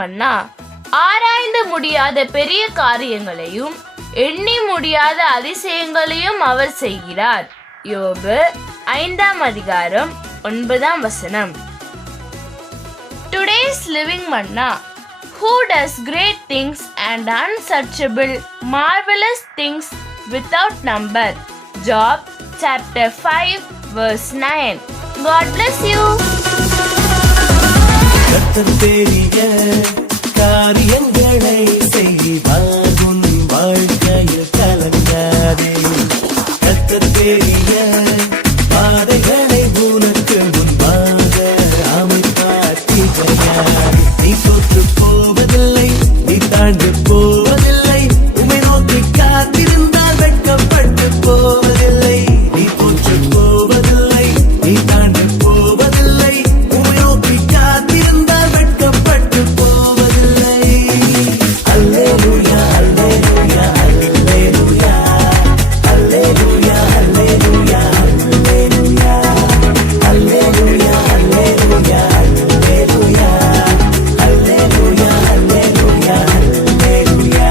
மன்னா, ஆராய்ந்து முடியாத பெரிய காரியங்களையும் எண்ணி முடியாத அதிசயங்களையும் அவர் செய்கிறார். யோபு 5:9. Today's living manna, who does great things and unsearchable, marvelous things without number. Job chapter 5:9. God bless you. கர்த்தர் பெரிய காரியங்களை செய்வார், உன் வாழ்க்கையில் கலங்காதே. கர்த்தர் பெரிய பாதைகளை உனக்கு முன்பாக அமைப்பார். நீ தோற்று போவதில்லை, நீ தாழ்ந்து போவதில்லை. உமை நோக்கி காத்திருந்தால் வெட்கப்பட்டு போவதில்லை. நீ தோற்று போவதில்லை, நீ தாழ்ந்து போவதில்லை. உமை நோக்கி காத்திருந்தால் வெட்கப்பட்டு போவதில்லை. அல்லேலூயா, அல்லேலூயா, அல்லேலூயா, அல்லேலூயா, அல்லேலூயா, அல்லேலூயா, அல்லேலூயா, அல்லேலூயா, அல்லேலூயா, அல்லேலூயா, அல்லேலூயா, அல்லேலூயா.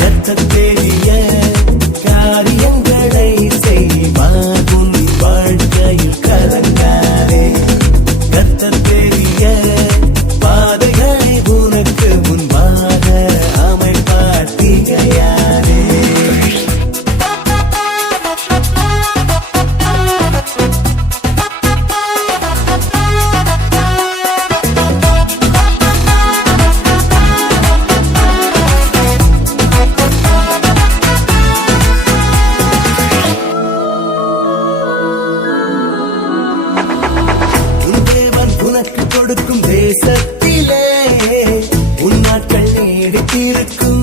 கர்த்தர் பெரிய காரியங்களை செய்வார், உன் வாழ்க்கையில் கலங்காதே. கர்த்தர் பெரிய பாதைகளை உனக்கு முன்பாக அமைப்பார். திகையாதே. உன் தேவன் உனக்கு கொடுக்கும் தேசத்திலே உன் நாட்கள் நீடித்திருக்கும்.